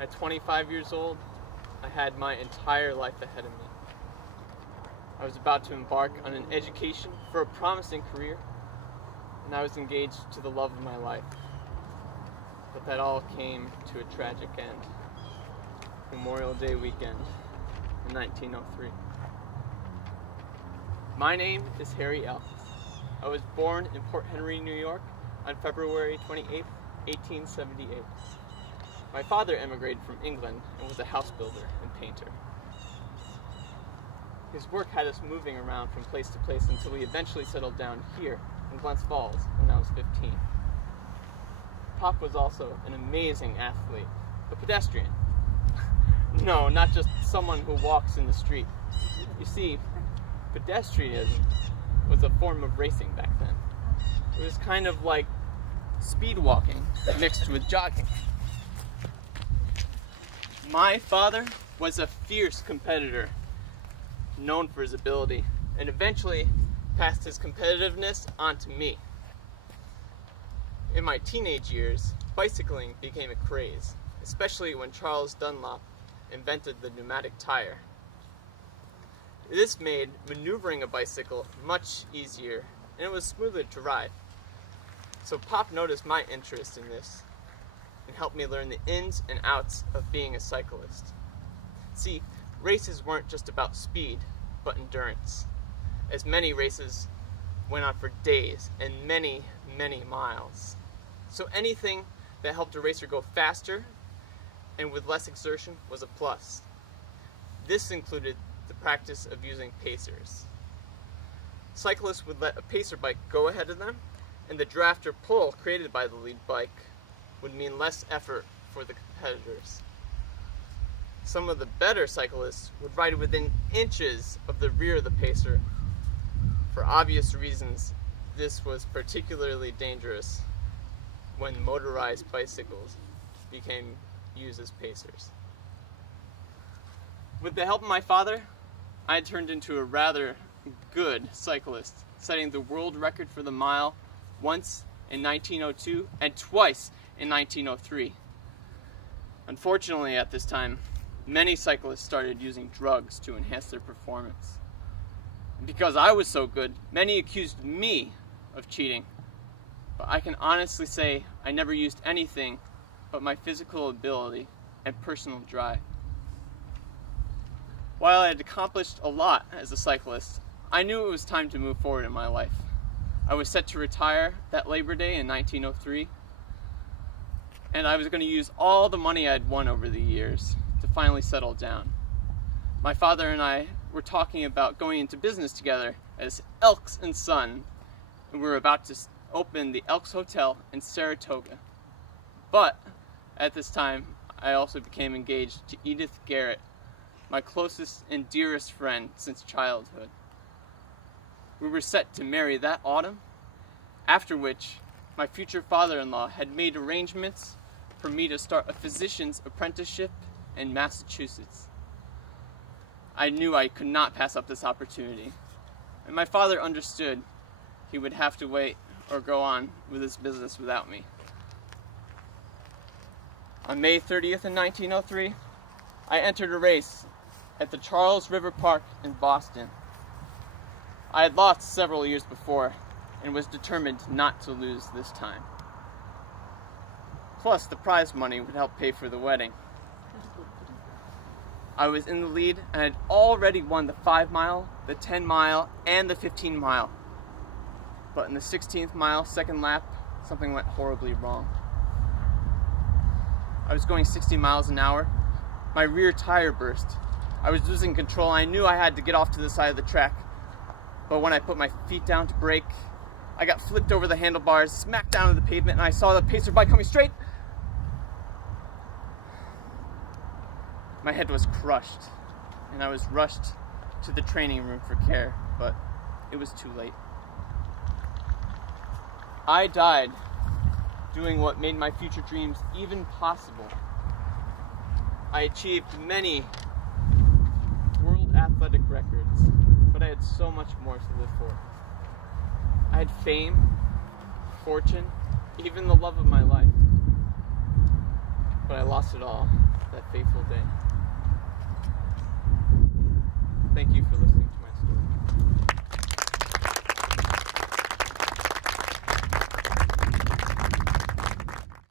At 25 years old, I had my entire life ahead of me. I was about to embark on an education for a promising career, and I was engaged to the love of my life. But that all came to a tragic end. Memorial Day weekend in 1903. My name is Harry Elkes. I was born in Port Henry, New York on February 28, 1878. My father emigrated from England and was a house builder and painter. His work had us moving around from place to place until we eventually settled down here in Glens Falls when I was 15. Pop was also an amazing athlete, a pedestrian. No, not just someone who walks in the street. You see, pedestrianism was a form of racing back then. It was kind of like speed walking mixed with jogging. My father was a fierce competitor, known for his ability, and eventually passed his competitiveness on to me. In my teenage years, bicycling became a craze, especially when Charles Dunlop invented the pneumatic tire. This made maneuvering a bicycle much easier, and it was smoother to ride. So Pop noticed my interest in this and helped me learn the ins and outs of being a cyclist. See, races weren't just about speed, but endurance, as many races went on for days and many, many miles. So anything that helped a racer go faster and with less exertion was a plus. This included the practice of using pacers. Cyclists would let a pacer bike go ahead of them, and the draft or pull created by the lead bike would mean less effort for the competitors. Some of the better cyclists would ride within inches of the rear of the pacer. For obvious reasons, this was particularly dangerous when motorized bicycles became used as pacers. With the help of my father, I turned into a rather good cyclist, setting the world record for the mile once in 1902 and twice in 1903. Unfortunately, at this time, many cyclists started using drugs to enhance their performance. And because I was so good, many accused me of cheating. But I can honestly say I never used anything but my physical ability and personal drive. While I had accomplished a lot as a cyclist, I knew it was time to move forward in my life. I was set to retire that Labor Day in 1903, and I was going to use all the money I'd won over the years to finally settle down. My father and I were talking about going into business together as Elkes and Son, and we were about to open the Elkes Hotel in Saratoga. But at this time, I also became engaged to Edith Garrett, my closest and dearest friend since childhood. We were set to marry that autumn, after which my future father-in-law had made arrangements for me to start a physician's apprenticeship in Massachusetts. I knew I could not pass up this opportunity, and my father understood he would have to wait or go on with his business without me. On May 30th in 1903, I entered a race at the Charles River Park in Boston. I had lost several years before and was determined not to lose this time. Plus, the prize money would help pay for the wedding. I was in the lead and had already won the 5-mile, the 10-mile, and the 15-mile. But in the 16th mile, second lap, something went horribly wrong. I was going 60 miles an hour. My rear tire burst. I was losing control. I knew I had to get off to the side of the track. But when I put my feet down to brake, I got flipped over the handlebars, smacked down to the pavement, and I saw the pacer bike coming straight. My head was crushed, and I was rushed to the training room for care, but it was too late. I died doing what made my future dreams even possible. I achieved many world athletic records, but I had so much more to live for. I had fame, fortune, even the love of my life. but I lost it all that fateful day. Thank you for listening.